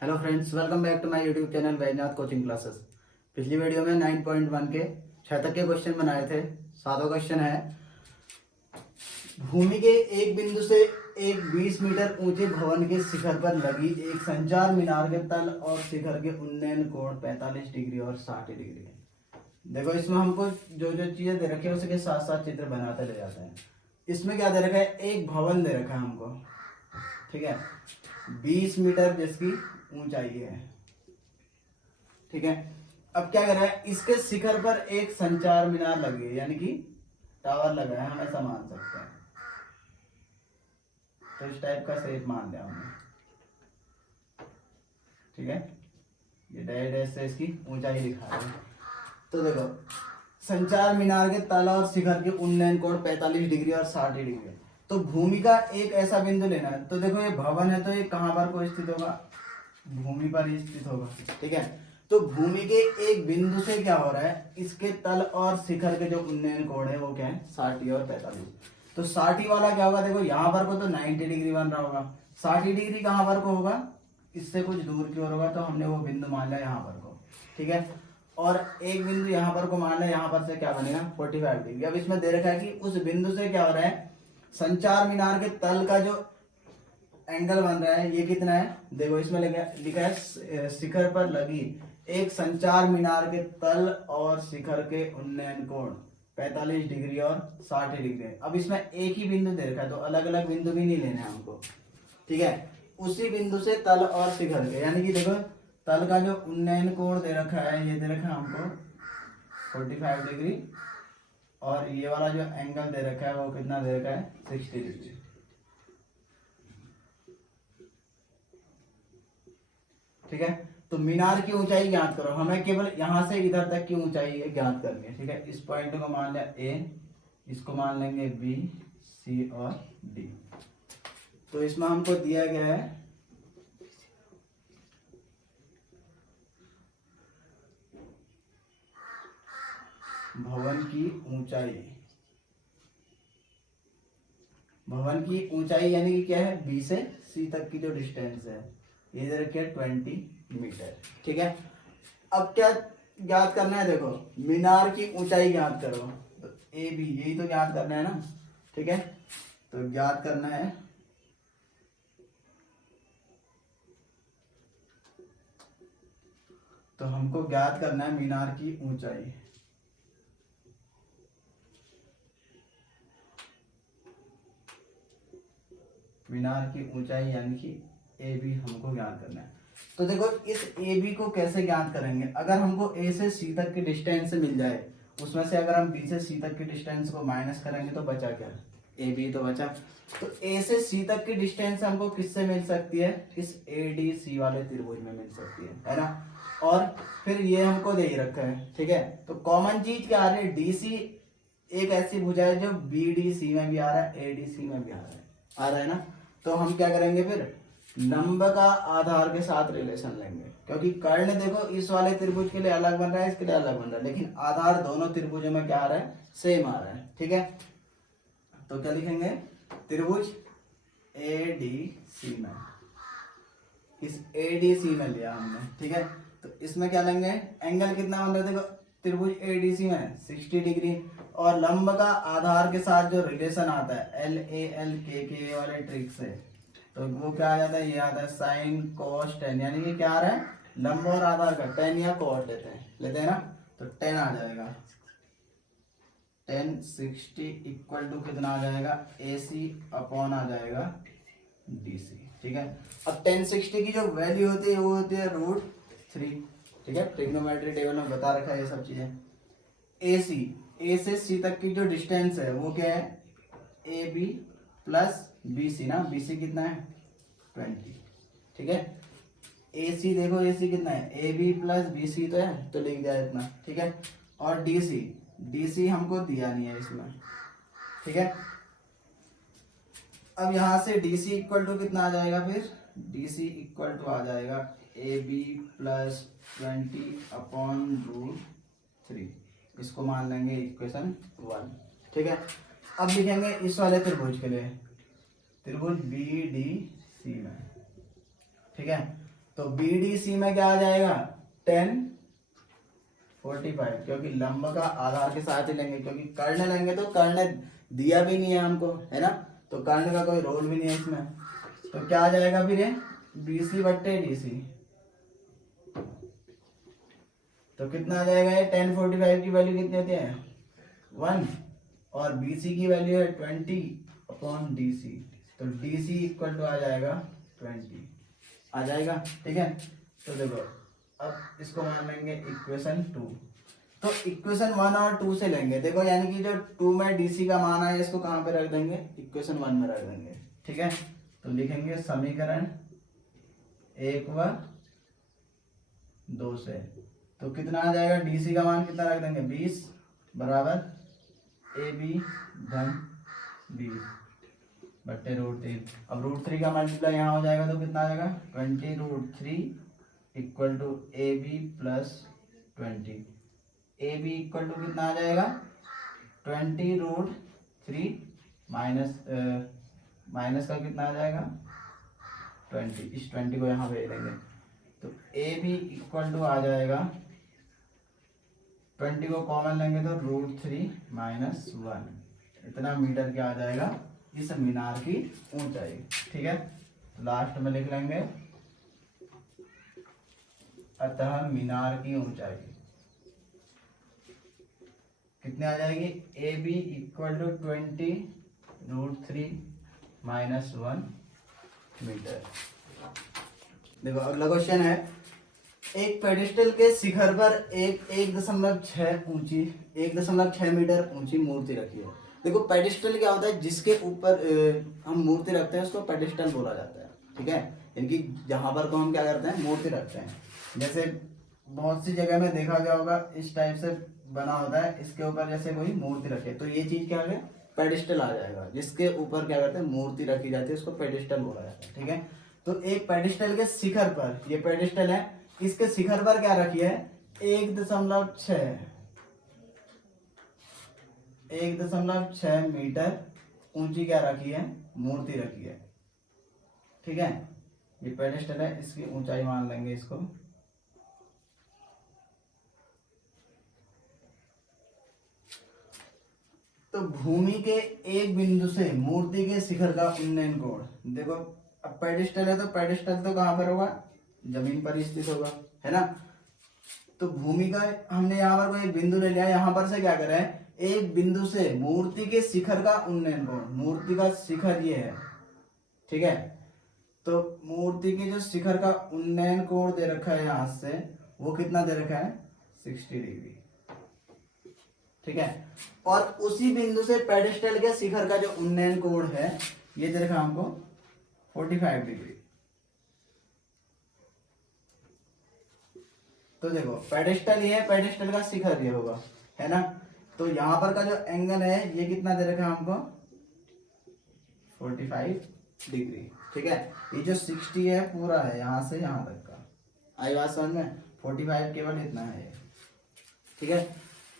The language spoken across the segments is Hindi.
Hello friends, welcome back to my YouTube channel Vaijnath coaching classes. पिछली वीडियो में 9.1 के 6 तक के क्वेश्चन बनाए थे। सातवां क्वेश्चन है, भूमि के एक बिंदु से एक 20 मीटर ऊंचे भवन के शिखर पर लगी एक संचार मीनार के तल और शिखर के उन्नयन कोण 45 डिग्री और 60 डिग्री है। देखो, इसमें हमको जो जो चीजें दे रखी है उसके साथ साथ चित्र बनाते ले जाते हैं। इसमें क्या दे रखा है, एक भवन दे रखा है हमको, ठीक है, 20 मीटर जिसकी ऊंचाई है, ठीक है। अब क्या कर रहा है, इसके शिखर पर एक संचार मीनार लगी है, यानी कि टावर लगा है, हम ऐसा मान सकते हैं। तो इस टाइप का शेप मान लिया हमने, ठीक है। ये डैश डैश से इसकी ऊंचाई दिखा रहे हैं। तो देखो, संचार मीनार के तल और शिखर के उन्नयन कोण 45 डिग्री और 60 डिग्री है। तो भूमि का एक ऐसा बिंदु लेना है। तो देखो, ये भवन है तो ये कहां पर को स्थित होगा, भूमि पर ही स्थित होगा, ठीक है। तो भूमि के एक बिंदु से क्या हो रहा है, इसके तल और शिखर के जो उन्नयन कोण है वो क्या है, 60 और 45। तो 60 वाला क्या होगा, देखो यहाँ पर को तो 90 डिग्री बन रहा होगा। 60 डिग्री कहां पर को होगा, इससे कुछ दूर की ओर होगा, तो हमने वो बिंदु मान लिया यहाँ पर को, ठीक है। और एक बिंदु यहाँ पर को मान लिया, यहाँ पर से क्या बनेगा 45 डिग्री। अब इसमें दे रखा है कि उस बिंदु से क्या हो रहा है, संचार मीनार के तल का जो एंगल बन रहा है ये कितना है। देखो, इसमें लिखा है शिखर पर लगी एक संचार मीनार के तल और शिखर के उन्नयन कोण 45 डिग्री और 60 डिग्री है। अब इसमें एक ही बिंदु दे रखा है, तो अलग अलग बिंदु भी नहीं लेने हैं हमको, ठीक है। उसी बिंदु से तल और शिखर के, यानी कि देखो, तल का जो उन्नयन कोण दे रखा है, ये दे रखा है हमको 45 डिग्री, और ये वाला जो एंगल दे रखा है वो कितना दे रखा है, 60 डिग्री, ठीक है। तो मीनार की ऊंचाई ज्ञात करो, हमें केवल यहां से इधर तक की ऊंचाई ज्ञात करनी है, ठीक है। इस पॉइंट को मान लिया ए, इसको मान लेंगे बी, सी और डी। तो इसमें हमको दिया गया है भवन की ऊंचाई, भवन की ऊंचाई यानी कि क्या है, बी से सी तक की जो डिस्टेंस है ये दे रखी है 20 मीटर, ठीक है। अब क्या ज्ञात करना है, देखो, मीनार की ऊंचाई ज्ञात करो। तो ए बी यही तो ज्ञात करना है ना, ठीक है। तो ज्ञात करना है तो हमको ज्ञात करना है मीनार की ऊंचाई। मीनार की ऊंचाई यानी कि ए बी हमको ज्ञात करना है। तो देखो, इस ए बी को कैसे ज्ञात करेंगे, अगर हमको ए से सी तक की डिस्टेंस मिल जाए, उसमें से अगर हम बी से सी तक की डिस्टेंस को माइनस करेंगे तो बचा क्या, ए बी तो बचा। तो ए से सी तक की डिस्टेंस हमको किससे मिल सकती है, इस ए डी सी वाले त्रिभुज में मिल सकती है ना। और फिर ये हमको दे ही रखा है, ठीक है। तो कॉमन चीज क्या आ रही है, डी सी एक ऐसी भुजा है जो बी डी सी में भी आ रहा है, ए डी सी में भी आ रहा है ना। तो हम क्या करेंगे, फिर लंब का आधार के साथ रिलेशन लेंगे, क्योंकि कर्ण देखो इस वाले त्रिभुज के लिए अलग बन रहा है, इसके लिए अलग बन रहा है, लेकिन आधार दोनों त्रिभुजों में क्या आ रहा है, सेम आ रहा है, ठीक है। तो क्या लिखेंगे, त्रिभुज ए डी सी में, इस ए डी सी में लिया हमने, ठीक है। तो इसमें क्या लेंगे, एंगल कितना बन रहा है, देखो त्रिभुज ए डी सी में 60 डिग्री, और लंब का आधार के साथ जो रिलेशन आता है एल ए एल के वाले ट्रिक से, तो वो क्या आ जाता है, ये आता है साइन कोस टेन, यानी कि क्या आ रहा है, लंब और आधार का टेन या कोस लेते हैं ना। तो 10 आ जाएगा, 10 60 इक्वल टू कितना आ जाएगा, ए सी अपॉन आ जाएगा डी सी, ठीक है। अब 10 60 की जो वैल्यू होती है वो होती है √3, ठीक है। ट्रिग्नोमेट्री टेबल में बता रखा है ये सब चीजें। ए सी, ए से सी तक की जो डिस्टेंस है वो क्या है, A B plus B C ना, बी सी कितना है 20, ठीक है। ए सी देखो, ए सी कितना है, A B plus B C तो है, तो लिख दिया इतना, ठीक है। और डी सी, डी सी हमको दिया नहीं है इसमें, ठीक है। अब यहां से डी सी इक्वल टू कितना आ जाएगा, फिर डी सी इक्वल टू आ जाएगा ए बी प्लस 20 अपॉन √3, इसको मान लेंगे इक्वेशन 1, ठीक है। अब लिखेंगे इस वाले त्रिभुज के लिए, त्रिभुज बी डी सी में, ठीक है। तो BDC में क्या आ जाएगा 1045, क्योंकि लंब का आधार के साथ ही लेंगे, क्योंकि कर्ण लेंगे तो कर्ण दिया भी नहीं है हमको, है ना, तो कर्ण का कोई रोल भी नहीं है इसमें। तो क्या आ जाएगा फिर ये BC बट्टे DC, तो कितना आ जाएगा ये 1045 की वैल्यू कितनी होती है 1, और BC की वैल्यू है 20/DC, तो DC इक्वल टू आ जाएगा 20 आ जाएगा। ठीक है, तो देखो अब इसको मान लेंगे इक्वेशन 2। तो इक्वेशन 1 और 2 से लेंगे, देखो यानी कि जो 2 में DC का मान है इसको कहाँ पे रख देंगे, इक्वेशन 1 में रख देंगे। ठीक है, तो लिखेंगे समीकरण 1 व 2 से, तो कितना आ जाएगा DC का मान कितना रख देंगे 20 बराबर AB धन 20 बट्टे √3। अब √3 का मल्टीप्लाई यहाँ हो जाएगा तो कितना आ जाएगा 20√3 equal to AB plus 20। AB equal to कितना आ जाएगा 20√3 माइनस का कितना आ जाएगा 20, इस 20 को यहाँ भेज देंगे, तो AB इक्वल टू आ जाएगा 20 को कॉमन लेंगे तो √3 - 1, इतना मीटर क्या आ जाएगा इस मीनार की ऊंचाई। ठीक है, लास्ट में लिख लेंगे अतः मीनार की ऊंचाई कितनी आ जाएगी AB इक्वल टू 20√3 - 1 मीटर। देखो अगला क्वेश्चन है, एक पेडिस्टल के शिखर पर एक 1.6 मीटर ऊंची मूर्ति रखी है। देखो पेडिस्टल क्या होता है, जिसके ऊपर हम मूर्ति रखते हैं उसको पेडिस्टल बोला जाता है। ठीक है, इनकी जहां पर को हम क्या करते हैं मूर्ति रखते हैं। जैसे बहुत सी जगह में देखा गया होगा इस टाइप से बना होता है, इसके ऊपर जैसे कोई मूर्ति रखे तो ये चीज क्या है पेडिस्टल आ जाएगा, जिसके ऊपर क्या करते हैं मूर्ति रखी जाती है उसको पेडिस्टल बोला जाता है। ठीक है, तो एक पेडिस्टल के शिखर पर, ये पेडिस्टल है, इसके शिखर पर क्या रखी है 1.6 मीटर ऊंची क्या रखी है मूर्ति रखी है। ठीक है, ये पेडिस्टल है, इसकी ऊंचाई मान लेंगे इसको। तो भूमि के एक बिंदु से मूर्ति के शिखर का उन्नयन कोण, देखो अब पेडिस्टल है तो पेडिस्टल तो कहां पर होगा जमीन पर स्थित होगा, है ना। तो भूमि का हमने यहाँ पर कोई एक बिंदु ले लिया, यहाँ पर से क्या करें एक बिंदु से मूर्ति के शिखर का उन्नयन कोण, मूर्ति का शिखर ये है। ठीक है, तो मूर्ति के जो शिखर का उन्नयन कोण दे रखा है यहाँ से, वो कितना दे रखा है 60 डिग्री। ठीक है, और उसी बिंदु से पेडिस्टल के शिखर का जो उन्नयन कोण है ये दे रखा हमको 45 डिग्री। तो देखो पेडिस्टल ये है, पेडिस्टल का शिखर ये होगा, है ना। तो यहाँ पर का जो एंगल है ये कितना दे रखा है हमको 45 डिग्री। ठीक है, ये जो 60 है पूरा है यहाँ से यहाँ तक का, आई बात समझ में, 45 केवल इतना है। ठीक है,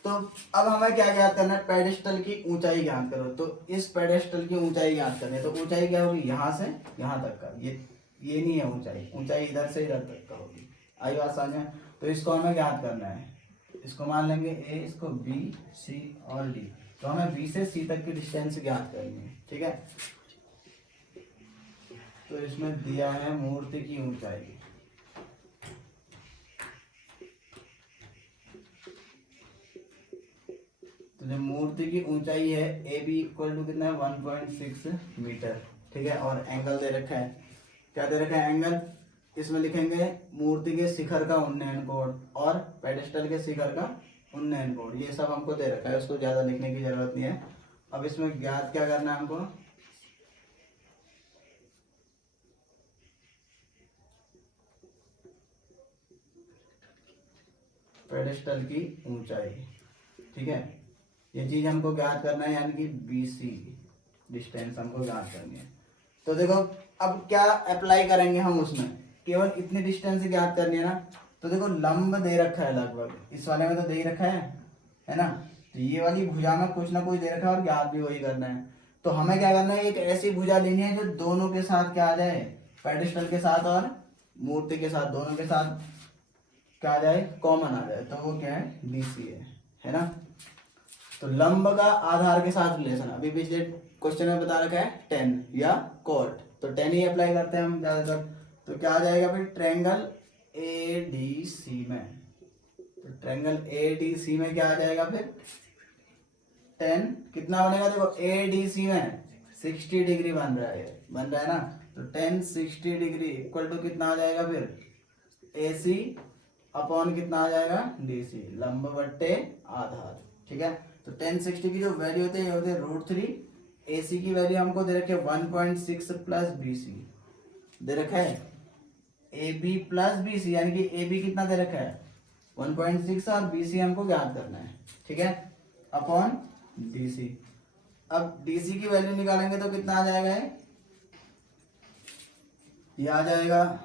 तो अब हमें क्या ज्ञात करना है पेडिस्टल की ऊंचाई ज्ञात करो। तो इस पेडिस्टल की ऊंचाई ज्ञात करनी है, तो ऊंचाई क्या होगी यहाँ से यहाँ तक का, ये नहीं है ऊंचाई, ऊंचाई इधर से इधर तक का होगी। आई बात समझ में, तो इसको हमें ज्ञात करना है, इसको मान लेंगे A, इसको B, C और D। तो हमें B से C तक की डिस्टेंस ज्ञात करनी है। ठीक है, तो इसमें दिया है मूर्ति की ऊंचाई, तो जो मूर्ति की ऊंचाई है AB इक्वल टू कितना है 1.6 मीटर। ठीक है, और एंगल दे रखा है, क्या दे रखा है एंगल, इसमें लिखेंगे मूर्ति के शिखर का उन्नयन कोण और पेडिस्टल के शिखर का उन्नयन कोण, ये सब हमको दे रखा है, उसको ज्यादा लिखने की जरूरत नहीं है। अब इसमें ज्ञात क्या करना है हमको, पेडिस्टल की ऊंचाई। ठीक है, ये चीज हमको ज्ञात करना है, यानी कि BC डिस्टेंस हमको ज्ञात करनी है। तो देखो अब क्या अप्लाई करेंगे हम उसमें, केवल इतनी डिस्टेंस ज्ञात करनी है ना। तो देखो लंब दे रखा है लगभग, इस वाले में तो दे ही रखा है ना। तो ये वाली भुजा में कुछ ना कुछ दे रखा है और ज्ञात भी वही करना है। तो हमें क्या करना है, एक ऐसी भुजा लेनी है जो दोनों के साथ क्या आ जाए, पेडिस्टल के साथ और मूर्ति के साथ, दोनों के साथ क्या आ जाए, कॉमन आ जाए, तो वो क्या है, डीसी है ना। तो लंब का आधार के साथ रिलेशन, अभी पिछले क्वेश्चन में बता रखा है 10 या कॉट, तो 10 ही अप्लाई करते हैं हम ज्यादातर। तो क्या आ जाएगा फिर ट्रायंगल एडीसी में, तो ट्रायंगल एडीसी में क्या आ जाएगा फिर 10 कितना बनेगा, देखो एडीसी में 60 डिग्री बन रहा है ना, तो 10 60 डिग्री इक्वल टू कितना आ जाएगा फिर एसी अपॉन कितना आ जाएगा डीसी, लंब बट्टे आधार, ठीक है। तो 10 60 की जो वैल्यू होती है ये होती है √3, एसी की वैल्यू हमको दे रखी है 1.6 प्लस बीसी दे रखा है, AB प्लस बीसी यानी कि AB कितना दे रखा है 1.6 और बीसी हमको ज्ञात करना है, ठीक है, अपॉन डीसी। अब डीसी की वैल्यू निकालेंगे तो कितना आ जाएगा, ये आ जाएगा,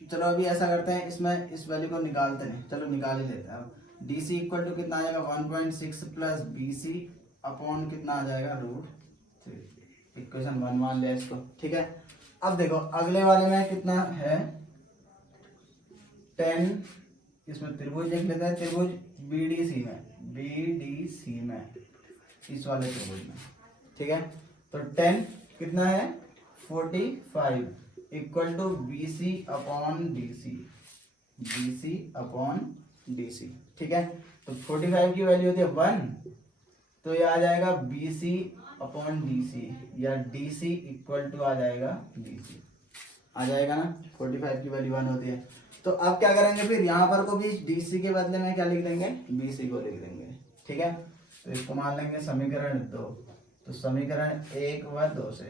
चलो अभी ऐसा करते हैं, इसमें इस वैल्यू को निकालते हैं, चलो निकाल ही लेते हैं। अब डीसी इक्वल टू कितना आ जाएगा 1.6 प्लस बीसी अपॉन कितना आ जाएगा √3, इक्वेशन 1 मान लिया इसको, ठीक है। अब देखो अगले वाले में कितना है 10, इसमें त्रिभुज देख लेते हैं, त्रिभुज बीडीसी में इस वाले त्रिभुज में, ठीक है। तो 10 कितना है 45 equal to BC upon DC, ठीक है। तो 45 की वैल्यू होती है 1, तो ये आ जाएगा बीसी अपॉन डीसी या डीसी इक्वल टू आ जाएगा बीसी, आ जाएगा ना, 45 की वैल्यू 1 होती है। तो अब क्या करेंगे फिर यहाँ पर को भी डीसी के बदले में क्या लिख देंगे, बीसी को लिख देंगे, ठीक है। तो इसको मान लेंगे समीकरण 2, तो समीकरण 1 व 2 से,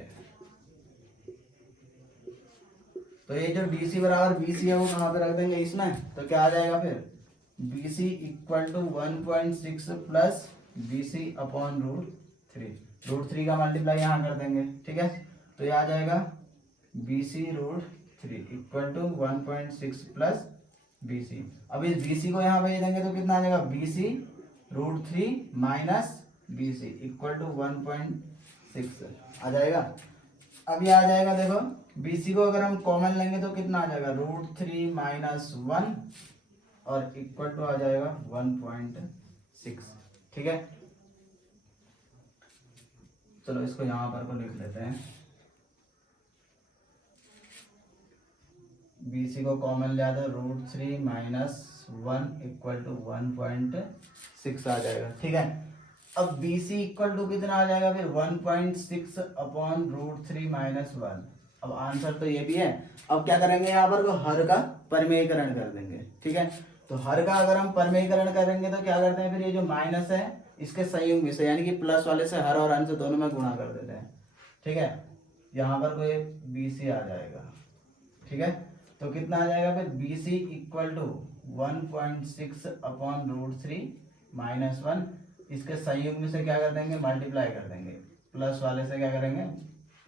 तो ये जो डीसी बराबर बीसी है वो कहाँ पे रख देंगे इसमें, तो क्या आ जाएगा फिर BC equal to 1.6 plus BC upon √3 का मल्टीप्लाई यहाँ कर देंगे, ठीक है। तो ये आ जाएगा BC √3 equal to 1.6 plus BC. अब इस बीसी को यहाँ भेज देंगे तो कितना आ जाएगा BC √3 minus BC equal to 1.6 आ जाएगा। अब ये आ जाएगा, देखो बीसी को अगर हम कॉमन लेंगे तो कितना आ जाएगा √3 माइनस 1 और इक्वल टू आ जाएगा 1.6, ठीक है। चलो इसको यहां पर को लिख लेते हैं, बीसी को कॉमन लिया तो √3 माइनस 1 इक्वल टू 1.6 आ जाएगा, ठीक है। अब BC इक्वल टू कितना आ जाएगा फिर 1.6 अपॉन √3 माइनस 1। अब आंसर तो ये भी है। अब क्या करेंगे यहाँ पर को हर का परमेयीकरण कर देंगे, ठीक है। तो हर का अगर हम परमेयीकरण करेंगे तो क्या करते हैं फिर ये जो माइनस है इसके संयुग्म से यानी कि प्लस वाले से हर और अंश दोनों में गुणा कर देते हैं, ठीक है। यहाँ पर कोई BC आ जाएगा, ठीक है। तो कितना आ जाएगा फिर BC equal to 1.6 upon √3 minus 1, इसके संयुग्म से क्या कर देंगे मल्टीप्लाई कर देंगे, प्लस वाले से क्या करेंगे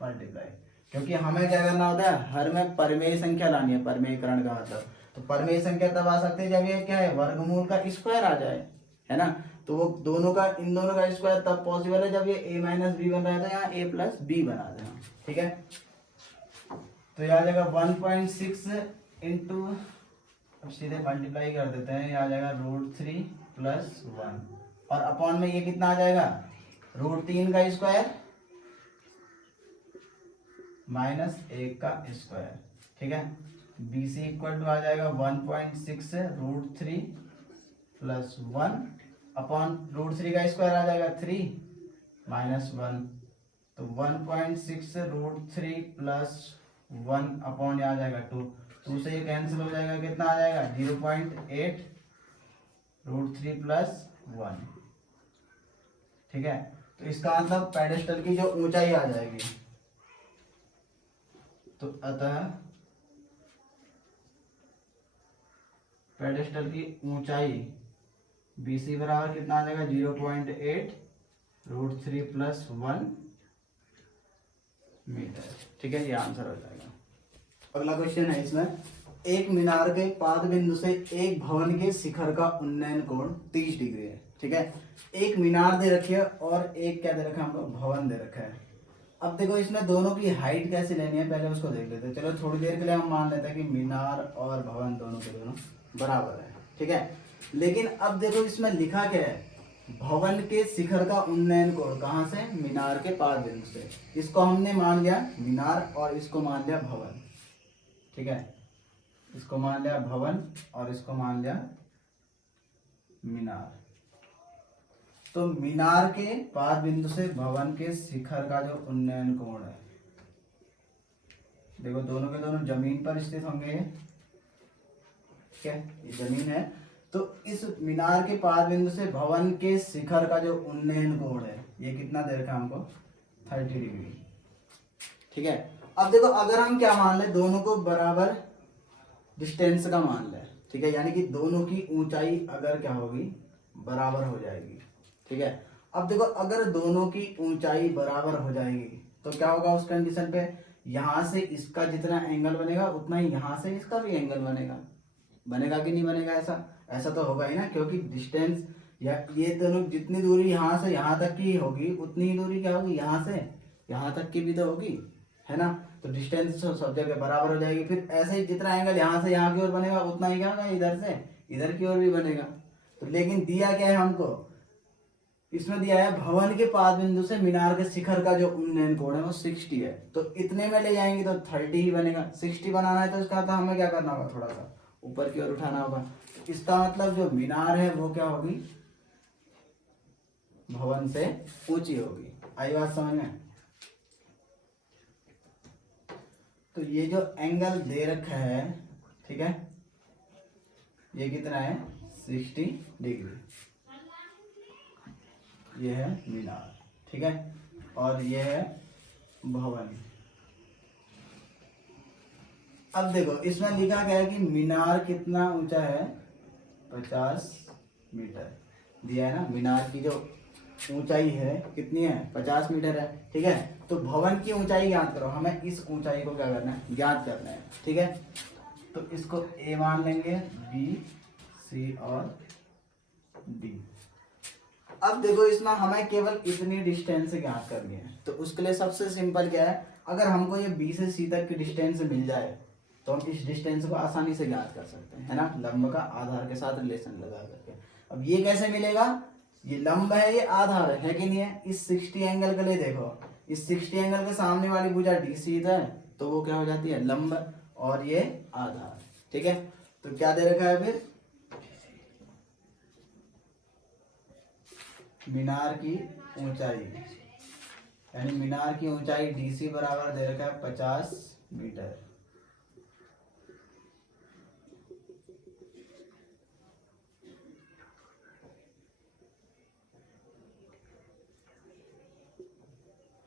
मल्टीप्लाई, क्योंकि हमें क्या करना होता है हर में परमेय संख्या लानी है, परमेयीकरण का मतलब। तो परमेय संख्या तब आ सकती है जब ये क्या है वर्गमूल का स्क्वायर आ जाए, है ना। तो वो दोनों का इन दोनों का स्क्वायर तब पॉसिबल है जब ये a माइनस बी बन रहा है, तो यहाँ a प्लस बी बना देना, ठीक है। तो ये आ जाएगा 1.6 इंटू, अब सीधे मल्टीप्लाई कर देते हैं, ये आ जाएगा √3 प्लस 1 और अपॉन में ये कितना आ जाएगा √3 का स्क्वायर माइनस 1 का स्क्वायर, ठीक है। BC इक्वल टू आ जाएगा 1.6 √3 प्लस 1 अपॉन √3 का स्क्वायर आ जाएगा 3 माइनस 1, तो 1.6 √3 प्लस 1 अपॉन आ जाएगा 2 से ये कैंसिल हो जाएगा, कितना आ जाएगा 0.8 √3 प्लस 1, ठीक है। तो इसका मतलब पेडेस्टल की जो ऊंचाई आ जाएगी, तो अतः पेडेस्टल की ऊंचाई BC बराबर कितना आ जाएगा 0.8 √3 प्लस 1 मीटर, ठीक है। ये आंसर हो जाएगा। अगला क्वेश्चन है इसमें, एक मीनार के पाद बिंदु से एक भवन के शिखर का उन्नयन कोण 30 डिग्री है, ठीक है। एक मीनार दे रखी है और एक क्या दे रखा है हमको भवन दे रखा है। अब देखो इसमें दोनों की हाइट कैसे लेनी है पहले उसको देख लेते हैं। चलो थोड़ी देर के लिए हम मान लेते हैं कि मीनार और भवन दोनों के दोनों बराबर है, ठीक है। लेकिन अब देखो इसमें लिखा क्या है, भवन के शिखर का उन्नयन कोण कहाँ से, मीनार के पाद बिंदु से। इसको हमने मान लिया मीनार और इसको मान लिया भवन, ठीक है। इसको मान लिया भवन और इसको मान लिया मीनार। तो मीनार के पाद बिंदु से भवन के शिखर का जो उन्नयन कोण है, देखो दोनों के दोनों जमीन पर स्थित होंगे, ठीक है, ये जमीन है। तो इस मीनार के पाद बिंदु से भवन के शिखर का जो उन्नयन कोण है ये कितना दे रखा है हमको, 30 डिग्री, ठीक है। अब देखो अगर हम क्या मान ले, दोनों को बराबर डिस्टेंस का मान ले, ठीक है, यानी कि दोनों की ऊंचाई अगर क्या होगी, बराबर हो जाएगी, ठीक है। अब देखो अगर दोनों की ऊंचाई बराबर हो जाएगी तो क्या होगा उस कंडीशन पे, यहां से इसका जितना एंगल बनेगा उतना ही यहां से इसका भी एंगल बनेगा। बनेगा कि नहीं बनेगा, ऐसा तो होगा ही ना, क्योंकि डिस्टेंस या ये दोनों जितनी दूरी यहाँ से यहाँ तक की होगी उतनी ही दूरी क्या होगी यहाँ से यहाँ तक की भी तो होगी, है ना। तो डिस्टेंस सब जगह बराबर हो जाएगी। फिर ऐसे ही जितना एंगल यहाँ से यहाँ की ओर बनेगा उतना ही क्या होगा इधर से इधर की ओर भी बनेगा। तो लेकिन दिया क्या है हमको, इसमें दिया है भवन के पाद बिंदु से मीनार के शिखर का जो उन्नयन कोण है वो 60 है। तो इतने में ले जाएंगे तो 30 ही बनेगा। 60 बनाना है तो इसका तो हमें क्या करना होगा, थोड़ा सा ऊपर की ओर उठाना होगा। इसका मतलब जो मीनार है वो क्या होगी, भवन से ऊंची होगी। आई बात समझ में। तो ये जो एंगल दे रखा है, ठीक है, ये कितना है 60 डिग्री, ये है मीनार, ठीक है, और ये है भवन। अब देखो इसमें लिखा गया है कि मीनार कितना ऊंचा है, 50 मीटर दिया है ना। मीनार की जो ऊंचाई है कितनी है, 50 मीटर है, ठीक है। तो भवन की ऊंचाई ज्ञात करो, हमें इस ऊंचाई को क्या करना है, ज्ञात करना है, ठीक है। तो इसको ए मान लेंगे, बी, सी और डी। अब देखो इसमें हमें केवल इतनी डिस्टेंस ज्ञात करनी है। तो उसके लिए सबसे सिंपल क्या है, अगर हमको ये बी से सी तक की डिस्टेंस मिल जाए तो हम इस डिस्टेंस को आसानी से ज्ञात कर सकते हैं, है ना, लंब का आधार के साथ रिलेशन लगा करके। अब ये कैसे मिलेगा, ये लंब है ये आधार है कि नहीं है। इस 60 एंगल के लिए देखो, इस 60 एंगल के सामने वाली भुजा DC है तो वो क्या हो जाती है लंब, और ये आधार, ठीक है। तो क्या दे रखा है फिर, मीनार की ऊंचाई, यानी मीनार की ऊंचाई DC बराबर दे रखा है 50 मीटर।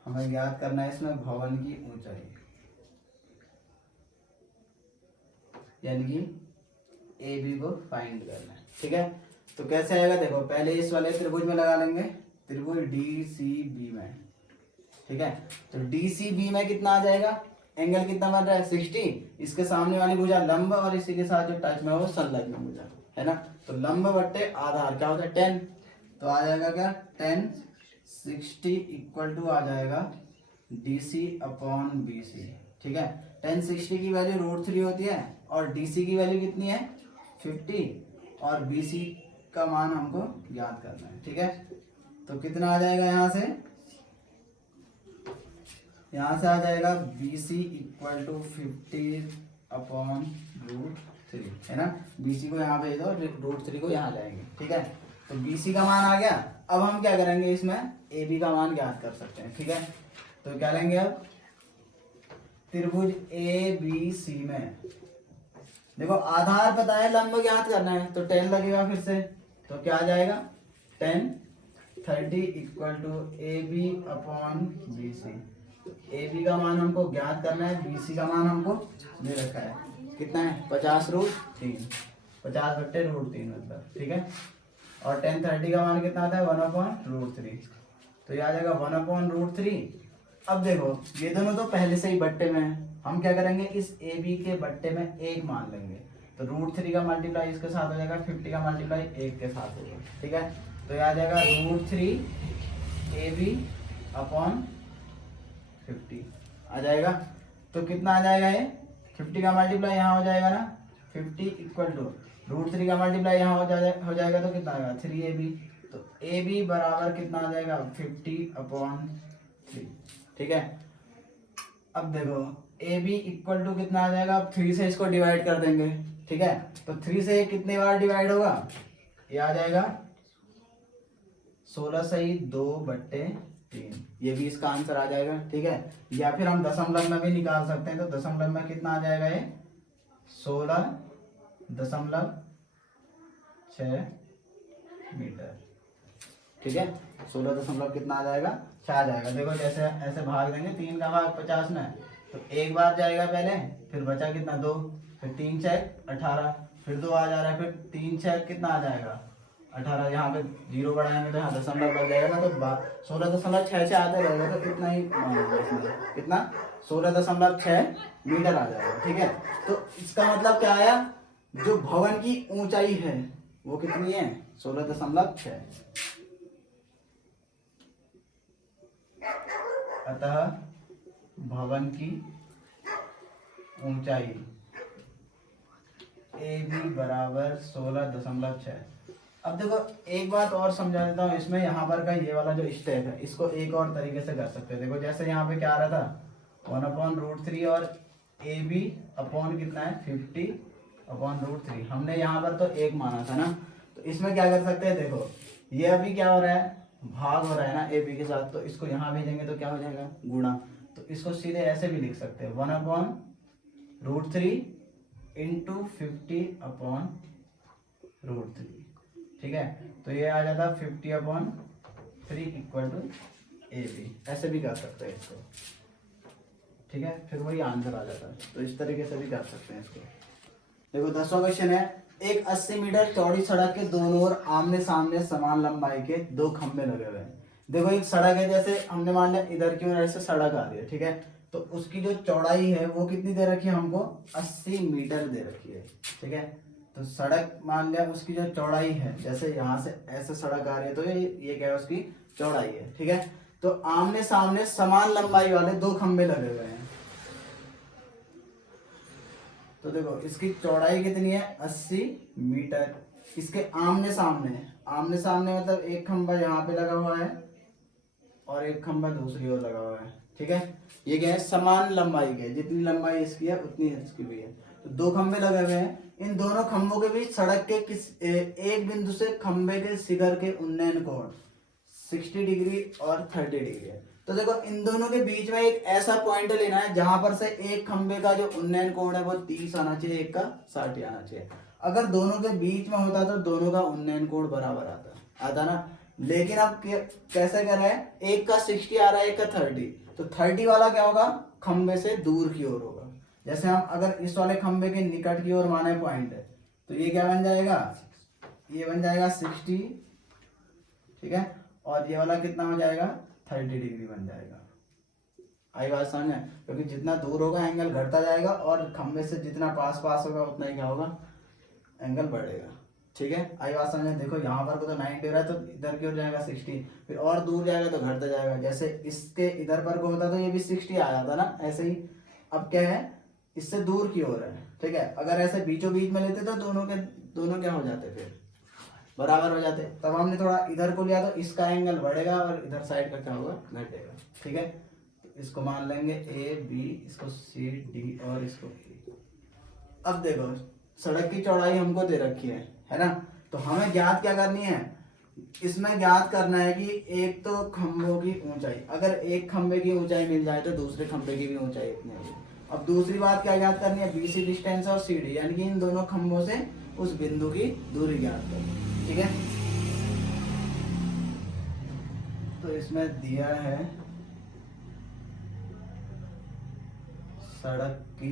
हमें याद करना है इसमें भवन की ऊंचाई, यानी कि AB को फाइंड करना है, ठीक है। तो कैसे आएगा देखो, पहले इस वाले त्रिभुज में लगा लेंगे, त्रिभुज DCB में, ठीक है। तो DCB में कितना आ जाएगा, एंगल कितना बन रहा है 60, इसके सामने वाली भुजा लंब और इसी के साथ जो टच में वो संलग्न भुजा, है ना। तो लंब बट्टे आधार क्या होता है 10, तो आ जाएगा क्या 10, 60 इक्वल टू आ जाएगा DC अपॉन BC, ठीक है। 10 60 की वैल्यू √3 होती है और DC की वैल्यू कितनी है 50 और BC का मान हमको ज्ञात करना है, ठीक है। तो कितना आ जाएगा यहाँ से आ जाएगा BC इक्वल टू 50 अपॉन √3, है ना। BC को यहाँ भेज दो, √3 को यहाँ लाएंगे, ठीक है। तो BC का मान आ गया। अब हम क्या करेंगे, इसमें AB का मान ज्ञात कर सकते हैं, ठीक है। तो क्या लेंगे, अब त्रिभुज ABC में देखो आधार पता है, लंब ज्ञात करना है, तो 10 लगेगा फिर से। तो क्या आ जाएगा 10 30 equal to AB upon BC। AB का मान हमको ज्ञात करना है, BC का मान हमको दे रखा है, कितना है 50√3, 50 बट्टे √3 मतलब, ठीक है। और 10 30 का मान कितना आता है 1/√3, तो ये आ जाएगा 1/√3। अब देखो ये दोनों तो पहले से ही बट्टे में है, हम क्या करेंगे इस AB के बट्टे में 1 मान लेंगे, तो √3 का मल्टीप्लाई इसके साथ हो जाएगा, 50 का मल्टीप्लाई 1 के साथ होगा, ठीक है। तो ये आ जाएगा √3 AB अपॉन 50 आ जाएगा। तो कितना आ जाएगा ये 50 का मल्टीप्लाई यहाँ हो जाएगा ना 50 इक्वल टू √3 का मल्टीप्लाई यहाँ हो जाएगा तो कितना आएगा 3ab। तो ab बराबर कितना आ जाएगा 50/3। ठीक है। अब देखो ab इक्वल टू कितना आ जाएगा, अब 3 से इसको डिवाइड कर देंगे। ठीक है। तो 3 से कितने बार डिवाइड होगा, ये आ जाएगा 16 सही 2/3। ये भी इसका आंसर आ जाएगा। ठीक है। या फिर हम दशमलव में भी निकाल सकते हैं। तो दशमलव में कितना आ जाएगा ये 16.6 मीटर। ठीक है। 16 दशमलव कितना आ जाएगा 6 आ जाएगा। देखो जैसे ऐसे भाग देंगे, 3 का भाग 50 में, तो एक बार जाएगा पहले, फिर बचा कितना 2, फिर 3 6 18, फिर 2 आ जा रहा है, फिर 3 6 कितना आ जाएगा 18। यहाँ पे 0 बढ़ाएंगे तो यहाँ दशमलव बढ़ जाएगा ना, तो 16.6 से आते रहेगा तो कितना ही कितना 16.6 मीटर आ जाएगा। ठीक है। तो इसका मतलब क्या आया, जो भवन की ऊंचाई है वो कितनी है 16.6। अतः भवन की ऊंचाई AB बराबर 16.6। अब देखो एक बात और समझा देता हूँ इसमें, यहाँ पर का ये वाला जो स्टेप है इसको एक और तरीके से कर सकते हैं। देखो जैसे यहाँ पे क्या आ रहा था 1/√3 और AB अपॉन कितना है 50/√3, हमने यहाँ पर तो 1 माना था ना, तो इसमें क्या कर सकते हैं, देखो ये अभी क्या हो रहा है भाग हो रहा है ना AB के साथ, तो इसको यहाँ भेजेंगे तो क्या हो जाएगा गुणा। तो इसको सीधे ऐसे भी लिख सकते हैं 1/√3 इंटू 50/√3। ठीक है। तो ये आ जाता 50/3 इक्वल टू AB। ऐसे भी कर सकते हैं इसको। ठीक है। फिर वही आंसर आ जाता है। तो इस तरीके से भी कर सकते हैं इसको। देखो 10वां क्वेश्चन है, एक 80 मीटर चौड़ी सड़क के दोनों ओर आमने सामने समान लंबाई के 2 खंभे लगे हुए हैं। देखो एक सड़क है, जैसे हमने मान लिया इधर की ओर ऐसे सड़क आ रही है। ठीक है। तो उसकी जो चौड़ाई है वो कितनी दे रखी है हमको 80 मीटर दे रखी है। ठीक है। तो सड़क मान लिया उसकी जो चौड़ाई है, जैसे यहाँ से ऐसे सड़क आ रही है तो ये क्या है उसकी चौड़ाई है। ठीक है। तो आमने सामने समान लंबाई वाले 2 खंभे लगे हुए हैं। तो देखो इसकी चौड़ाई कितनी है 80 मीटर। इसके आमने सामने मतलब एक खंभा यहाँ पे लगा हुआ है और एक खंभा दूसरी ओर लगा हुआ है। ठीक है। ये क्या है समान लंबाई के, जितनी लंबाई इसकी है उतनी इसकी भी है। तो 2 खंभे लगे हुए हैं। इन दोनों खंभों के बीच सड़क के एक बिंदु से खंभे के शिखर के उन्नयन कोण 60 डिग्री और 30 डिग्री है। तो देखो इन दोनों के बीच में एक ऐसा पॉइंट लेना है जहां पर से एक खंभे का जो उन्नयन कोण है वो 30 आना चाहिए, एक का 60 आना चाहिए। अगर दोनों के बीच में होता तो दोनों का उन्नयन कोण बराबर आता ना। लेकिन अब कैसे कर रहे हैं, एक का 60 आ रहा है, एक का 30। तो 30 वाला क्या होगा खंभे से दूर की ओर होगा। जैसे हम अगर इस वाले खंभे के निकट की ओर माने पॉइंट है तो ये क्या बन जाएगा, ये बन जाएगा 60। ठीक है। और ये वाला कितना हो जाएगा 30 डिग्री बन जाएगा। आई बात समझ में, क्योंकि जितना दूर होगा एंगल घटता जाएगा और खंभे से जितना पास होगा उतना ही क्या होगा एंगल बढ़ेगा। ठीक है। आई बात समझ में। देखो यहाँ पर को तो 90 हो रहा है तो इधर की ओर जाएगा 60, फिर और दूर जाएगा तो घटता जाएगा। जैसे इसके इधर पर को होता तो ये भी 60 आ जाता ना, ऐसे ही। अब क्या है इससे दूर की ओर है। ठीक है। अगर ऐसे बीचों बीच में लेते तो दोनों क्या हो जाते फिर बराबर हो जाते। तब हमने थोड़ा इधर को लिया तो इसका एंगल बढ़ेगा और इधर साइड का क्या होगा घटेगा। ठीक है। तो इसको मान लेंगे ए बी, इसको सी डी और इसको E। अब देखो सड़क की चौड़ाई हमको दे रखी है ना। तो हमें ज्ञात क्या करनी है, इसमें ज्ञात करना है कि एक तो खंभों की ऊंचाई, अगर एक खंभे की ऊंचाई मिल जाए तो दूसरे खंभे की भी ऊंचाई इतनी होगी। अब दूसरी बात क्या ज्ञात करनी है, BC डिस्टेंस और CD, यानी कि इन दोनों खंभों से उस बिंदु की दूरी ज्ञात करनी। ठीक है। तो इसमें दिया है सड़क की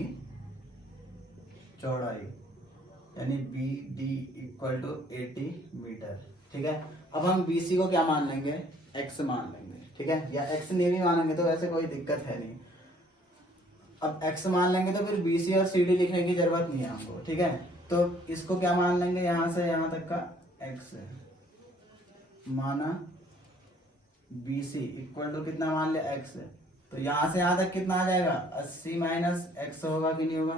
चौड़ाई यानी BD इक्वल टू 80 मीटर। ठीक है। अब हम BC को क्या मान लेंगे x मान लेंगे। ठीक है। या x नहीं भी मानेंगे तो वैसे कोई दिक्कत है नहीं। अब x मान लेंगे तो फिर BC और CD लिखने की जरूरत नहीं है हमको। ठीक है। तो इसको क्या मान लेंगे, यहां से यहां तक का x माना BC इक्वल टू कितना मान लिया x, तो यहाँ से यहाँ तक कितना आ जाएगा, 80 माइनस एक्स होगा कि नहीं होगा।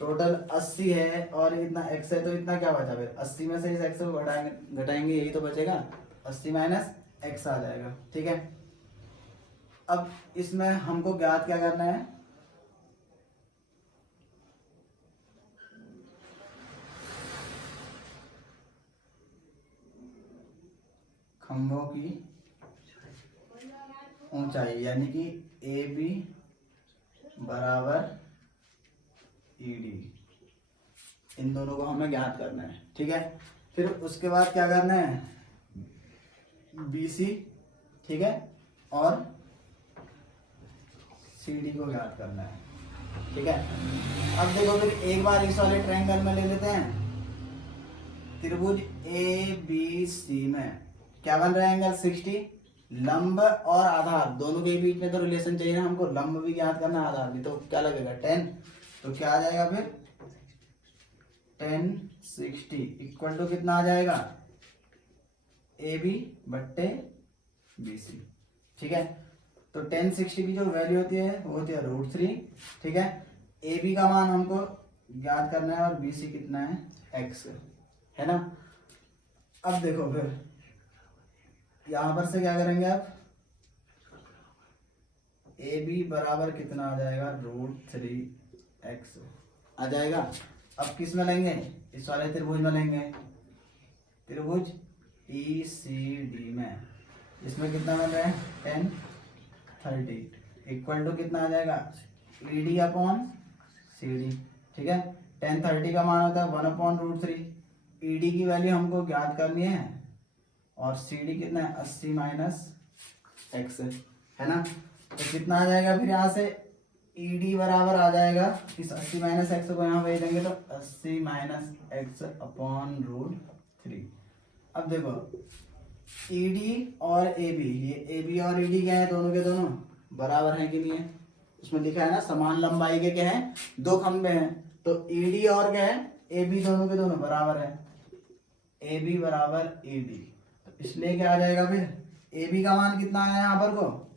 टोटल 80 है और इतना एक्स है, तो इतना क्या बचा फिर, 80 में से इस एक्स को घटाएंगे यही तो बचेगा, 80 माइनस एक्स आ जाएगा। ठीक है, अब इसमें हमको ज्ञात क्या करना है, खंभों की ऊंचाई, यानी कि ए बी बराबर ई डी, इन दोनों को हमें ज्ञात करना है। ठीक है, फिर उसके बाद क्या करना है, बी सी, ठीक है, और सी डी को ज्ञात करना है। ठीक है, अब देखो फिर एक बार इस वाले ट्रायंगल में ले लेते हैं, त्रिभुज ए बी सी में क्या बन रहा है, एंगल 60। लंब और आधार दोनों के बीच में तो रिलेशन चाहिए ना हमको, लंब भी ज्ञात करना है आधार भी, तो क्या लगेगा 10, तो क्या आ जाएगा फिर 10 60 इक्वल टू कितना आ जाएगा, ए बी बट्टे बी सी। ठीक है, तो 10 60 की जो वैल्यू होती है वो होती है √3। ठीक है, ए बी का मान हमको ज्ञात करना है और बी सी कितना है, एक्स है ना। अब देखो फिर यहां पर से क्या करेंगे, आप ए बी बराबर कितना आ जाएगा, √3x आ जाएगा। अब किस में लेंगे, इस वाले त्रिभुज में लेंगे, त्रिभुज ई सी डी में, इसमें कितना मिल रहा है 10 30 इक्वल टू कितना आ जाएगा, E D upon C D. ठीक है, 10 30 का मान होता है 1/√3, ई डी की वैल्यू हमको ज्ञात करनी है और सी डी कितना है 80 माइनस एक्स है ना। तो कितना आ जाएगा फिर यहाँ से, ई डी बराबर आ जाएगा, इस 80 माइनस एक्स को यहाँ भेज देंगे तो 80 माइनस एक्स अपॉन √3। अब देखो ई डी और ए बी, ये ए बी और ई डी क्या है, दोनों के दोनों बराबर हैं कि नहीं है, उसमें लिखा है ना समान लंबाई के क्या है, दो खंभे हैं, तो ई डी और क्या है, ए बी दोनों के दोनों बराबर है, ए बी बराबर ई डी, तो इसलिए क्या आ जाएगा फिर, ए बी का मान कितना आया यहाँ पर को,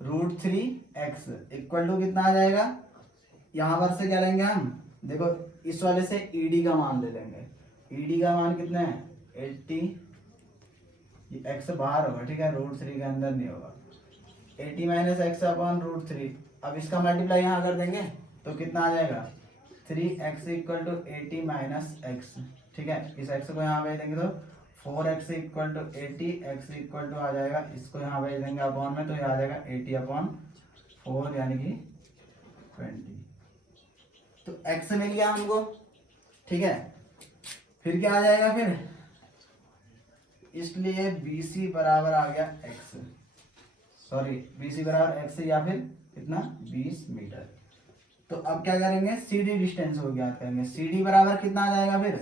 √3x इक्वल टू कितना आ जाएगा, यहाँ पर से क्या लेंगे हम, देखो इस वाले से ई डी का मान ले लेंगे, ई डी का मान कितना है 80, ये x बाहर होगा, ठीक है, √3 के अंदर नहीं होगा, 80 माइनस एक्स अपॉन √3। अब इसका मल्टीप्लाई यहाँ कर देंगे तो कितना आ जाएगा, 3x equal to 80 minus x. ठीक है, इस x को यहाँ भेज देंगे तो 4x equal to 80, x equal to आ जाएगा, इसको यहाँ भेज देंगे अपॉन में, तो ये आ जाएगा 80/4 यानी कि 20। तो x मिल गया हमको। ठीक है, फिर क्या आ जाएगा फिर, इसलिए BC बराबर आ गया x, सॉरी BC बराबर x या फिर कितना 20 मीटर। तो अब क्या करेंगे, CD डिस्टेंस को ज्ञात करेंगे, CD बराबर कितना आ जाएगा फिर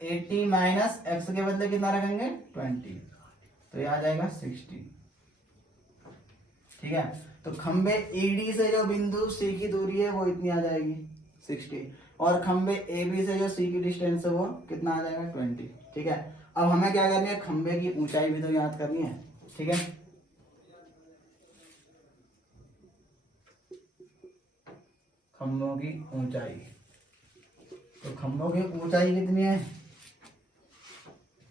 80 माइनस एक्स के बदले कितना रखेंगे 20, तो ये आ जाएगा 60। ठीक है, तो खंबे AD से जो बिंदु C की दूरी है वो इतनी आ जाएगी 60, और खंबे AB से जो C की डिस्टेंस है वो कितना आ जाएगा 20। ठीक है, अब हमें क्या करनी है, खंबे की ऊंचाई भी तो याद करनी है। ठीक है, खंभों की ऊंचाई, तो खंभों की ऊंचाई कितनी है,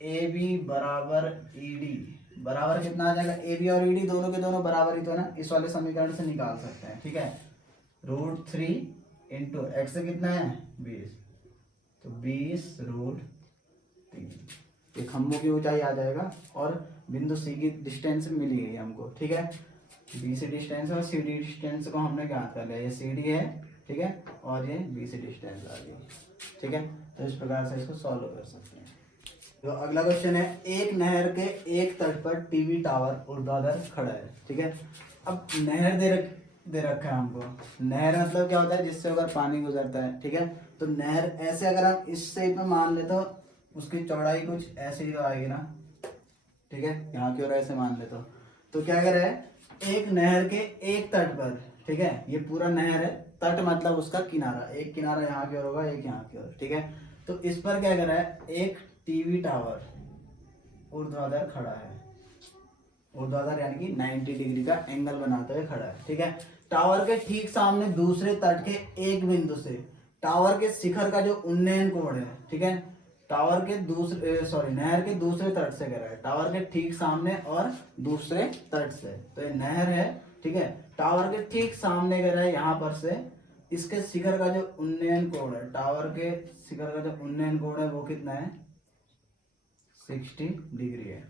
ए बी बराबर ई डी बराबर कितना आ जाएगा, ए बी और ई डी दोनों के दोनों बराबर ही तो ना, इस वाले समीकरण से निकाल सकते हैं। ठीक है, √3 इंटू एक्स कितना है 20, तो 20√3, ये खंभों की ऊंचाई आ जाएगा, और बिंदु सी की डिस्टेंस मिली गई हमको। ठीक है, बी सी डिस्टेंस और सी डी डिस्टेंस को हमने ज्ञात कर लिया, ये सी डी है, ठीक है, और ये बी सी डिस्टेंस आ गई। ठीक है, तो इस प्रकार से इसको सॉल्व कर सकते हैं। तो अगला क्वेश्चन है, एक नहर के एक तट पर टीवी टावर ऊर्ध्वाधर खड़ा है। ठीक है, अब नहर दे रखा है हमको, नहर मतलब क्या होता है, जिससे अगर पानी गुजरता है। ठीक है, तो नहर ऐसे अगर हम इस शेप में मान ले तो उसकी चौड़ाई कुछ ऐसे ही तो आएगी ना। ठीक है, यहाँ की ओर ऐसे मान ले तो क्या कर रहा है, एक नहर के एक तट पर, ठीक है, ये पूरा नहर है, तट मतलब उसका किनारा, एक किनारा यहाँ की ओर होगा, एक यहाँ की ओर। ठीक है, तो इस पर क्या कर रहा है, एक टीवी टावर ऊर्ध्वाधर खड़ा है। ऊर्ध्वाधर यानी कि 90 डिग्री का एंगल बनाते हुए खड़ा है, ठीक है। टावर के ठीक सामने दूसरे तट के एक बिंदु से टावर के शिखर का जो उन्नयन कोण है, ठीक है, टावर के दूसरे नहर के दूसरे तट से गिरा है, टावर के ठीक सामने और दूसरे तट से, तो ये नहर है, ठीक है, टावर के ठीक सामने गिरा है यहाँ पर से, इसके शिखर का जो उन्नयन कोण है, टावर के शिखर का जो उन्नयन कोण है वो कितना है, 60 डिग्री है।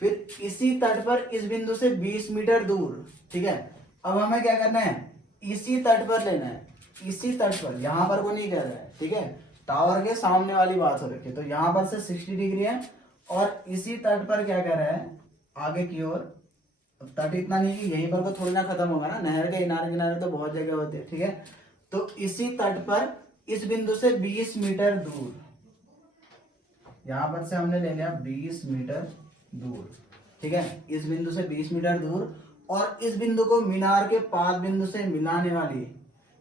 फिर इसी तट पर इस बिंदु से 20 मीटर दूर, ठीक है, अब हमें क्या करना है, इसी तट पर लेना है, इसी तट पर, यहां पर को नहीं कह रहा है, ठीक है, टावर के सामने वाली बात हो रखी है, तो यहां पर से 60 डिग्री है और इसी तट पर क्या कह रहा है, आगे की ओर, तट इतना नहीं कि यहीं पर को थोड़ी ना खत्म होगा ना, नहर के किनारे किनारे तो बहुत जगह होती है, ठीक है, तो इसी तट पर इस बिंदु से 20 मीटर दूर, यहां पर से हमने ले लिया 20 मीटर दूर, ठीक है, इस बिंदु से 20 मीटर दूर, और इस बिंदु को मीनार के पाद बिंदु से मिलाने वाली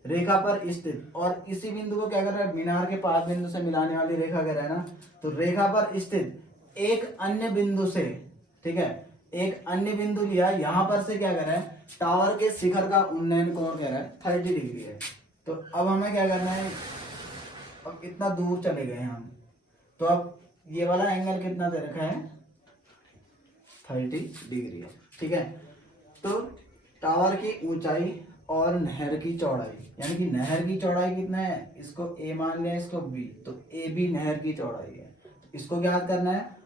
रेखा पर स्थित, और इसी बिंदु को क्या कर रहा है, मीनार के पाद बिंदु से मिलाने वाली रेखा कह रहा है ना, तो रेखा पर स्थित एक अन्य बिंदु से, ठीक है, एक अन्य बिंदु लिया, यहां पर से क्या कर रहा है, टावर के शिखर का उन्नयन कोण कह रहा है 30 डिग्री है। तो अब हमें क्या करना है, अब इतना दूर चले गए हम, तो अब ये वाला एंगल कितना दे रखा है, 30 डिग्री है, ठीक है। तो टावर की ऊंचाई और नहर की चौड़ाई, यानी कि नहर की चौड़ाई कितना है, इसको a मान लिया, इसको b, तो a b नहर की चौड़ाई है, इसको ज्ञात करना है,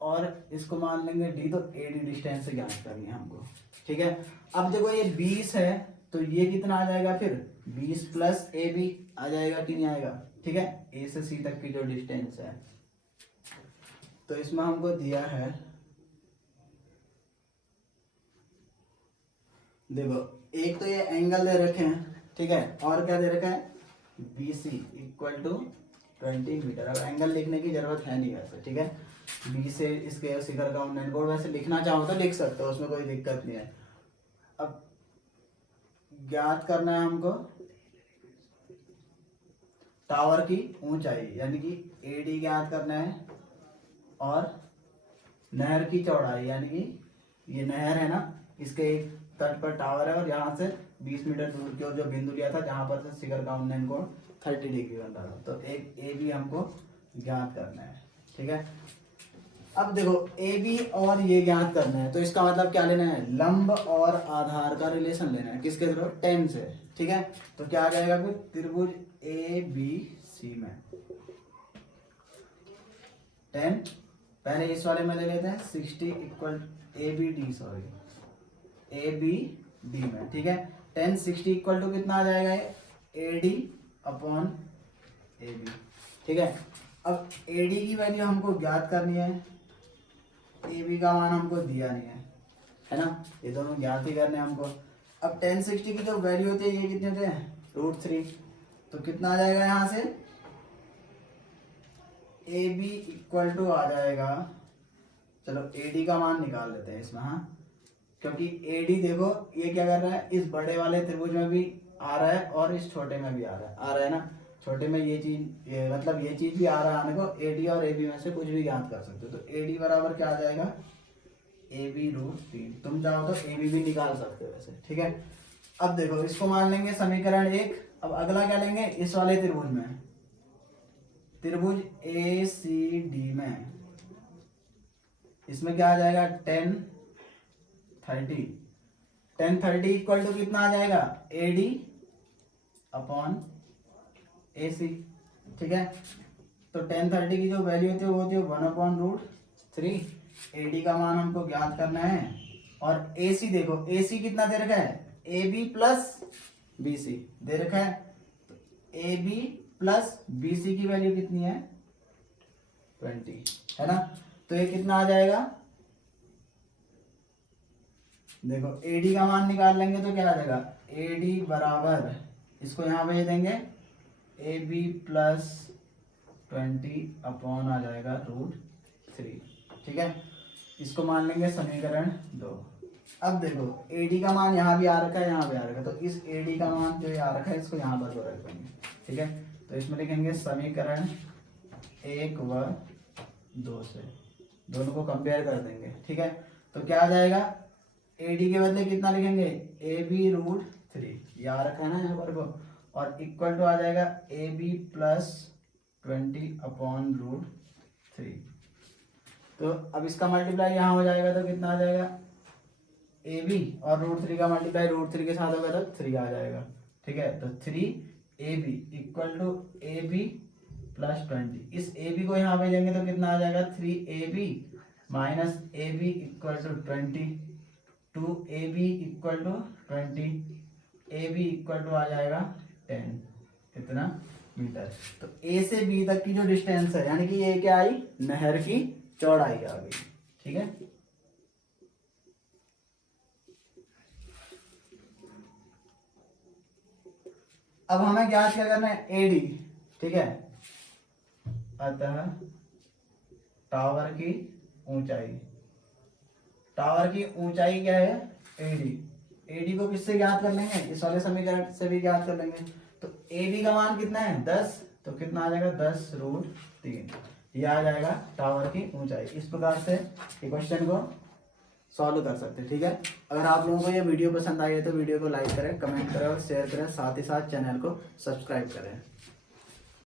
और इसको मान लेंगे d, तो AD डिस्टेंस से ज्ञात करनी है हमको, ठीक है। अब देखो ये 20 है, तो ये कितना आ जाएगा, फिर 20 प्लस AB आ जाएगा कि नहीं आएगा, ठीक है, A से C तक की जो डिस्टेंस है, तो इसमें हमको दिया है, देखो एक तो ये एंगल दे रखे हैं, ठीक है, और क्या दे रखा है, BC इक्वल टू 20 मीटर। अब एंगल लिखने की जरूरत है नहीं वैसे, ठीक है, B से इसके शिखर का उन्नयन कोण, वैसे लिखना चाहो तो लिख सकते हो, उसमें कोई दिक्कत नहीं है। अब ज्ञात करना है हमको टावर की ऊंचाई, यानी कि AD ज्ञात करना है, और नहर की चौड़ाई, यानी कि ये नहर है ना, इसके एक तट पर टावर है और यहाँ से 20 मीटर दूर की ओर जो बिंदु लिया था, जहां पर से शिखर का उन्नयन कोण 30 डिग्री बन रहा था, तो एक AB हमको ज्ञात करना है, ठीक है। अब देखो AB और ये ज्ञात करना है, तो इसका मतलब क्या लेना है, लंब और आधार का रिलेशन लेना है, किसके थ्रू, tan से, ठीक है। तो क्या आ जाएगा फिर, त्रिभुज ABC में tan, पहले इस वाले में ले लेते हैं 60 इक्वल ABD, सॉरी ABD में, ठीक है, tan 60 इक्वल टू कितना आ जाएगा, AD अपॉन AB, ठीक है। अब AD की वैल्यू हमको ज्ञात करनी है, AB का मान हमको दिया नहीं है ना, ये दोनों ज्ञात ही करने हमको। अब tan 60 की जो वैल्यू होती है, ये कितने थे, √3, तो कितना आ जाएगा, यहाँ से AB इक्वल टू आ जाएगा, चलो AD का मान निकाल लेते हैं इसमें, हाँ, क्योंकि AD देखो ये क्या कर रहा है, इस बड़े वाले त्रिभुज में भी आ रहा है और इस छोटे में भी आ रहा है ना, छोटे में ये चीज, मतलब ये चीज भी आ रहा है आने को, AD और AB में से कुछ भी ज्ञात कर सकते हो, तो AD बराबर क्या आ जाएगा, AB √3, तुम चाहो तो AB भी निकाल सकते हो वैसे, ठीक है। अब देखो इसको मान लेंगे समीकरण 1। अब अगला क्या लेंगे, इस वाले त्रिभुज में, त्रिभुज ACD में, इसमें क्या आ जाएगा, tan 30 इक्वल टू कितना आ जाएगा, AD अपॉन AC, ठीक है। तो tan 30 की जो वैल्यू होती है वो होती है 1/√3, AD का मान हमको ज्ञात करना है, और AC देखो, AC कितना दे रखा है, AB प्लस BC दे रखा है, तो AB प्लस BC की वैल्यू कितनी है, 20, है ना, तो ये कितना आ जाएगा, देखो AD का मान निकाल लेंगे तो क्या आ जाएगा, AD बराबर, इसको यहाँ भेज देंगे, AB प्लस 20 अपॉन आ जाएगा √3, ठीक है, इसको मान लेंगे समीकरण 2। अब देखो AD का मान यहाँ भी आ रखा है, यहाँ भी आ रखा है, तो इस AD का मान जो आ रखा है इसको यहाँ पर रख देंगे, ठीक है। तो इसमें लिखेंगे समीकरण 1 व 2 से, दोनों को कंपेयर कर देंगे, ठीक है। तो क्या आ जाएगा, AD के बदले कितना लिखेंगे, AB रूट 3, याद रखा है ना यहाँ पर को, और इक्वल टू आ जाएगा AB प्लस 20 अपॉन रूट 3। तो अब इसका मल्टीप्लाई यहाँ हो जाएगा तो कितना आ जाएगा, AB और रूट 3 का मल्टीप्लाई रूट 3 के साथ होगा तो 3 आ जाएगा। ठीक है, तो 3AB equal to AB plus 20। इस AB को यहाँ भेजेंगे तो कितना आ जाएगा, 3AB minus AB equal to 20, 2AB equal to 20, AB equal to आ जाएगा 10 कितना मीटर। तो A से B तक की जो डिस्टेंस है, यानी कि ये क्या आई, नहर की चौड़ाई आ गई। ठीक है, अब हमें ज्ञात क्या करना है, AD। ठीक है, अतः टावर की ऊंचाई, टावर की ऊंचाई क्या है, AD। AD को किससे ज्ञात कर लेंगे, इस वाले समीकरण से भी ज्ञात कर लेंगे। तो AD का मान कितना है, 10, तो कितना आ जाएगा, 10 रूट 3, ये आ जाएगा टावर की ऊंचाई। इस प्रकार से ये क्वेश्चन को सॉल्व कर सकते हैं। ठीक है, अगर आप लोगों को ये वीडियो पसंद आई है तो वीडियो को लाइक करें, कमेंट करें और शेयर करें, साथ ही साथ चैनल को सब्सक्राइब करें।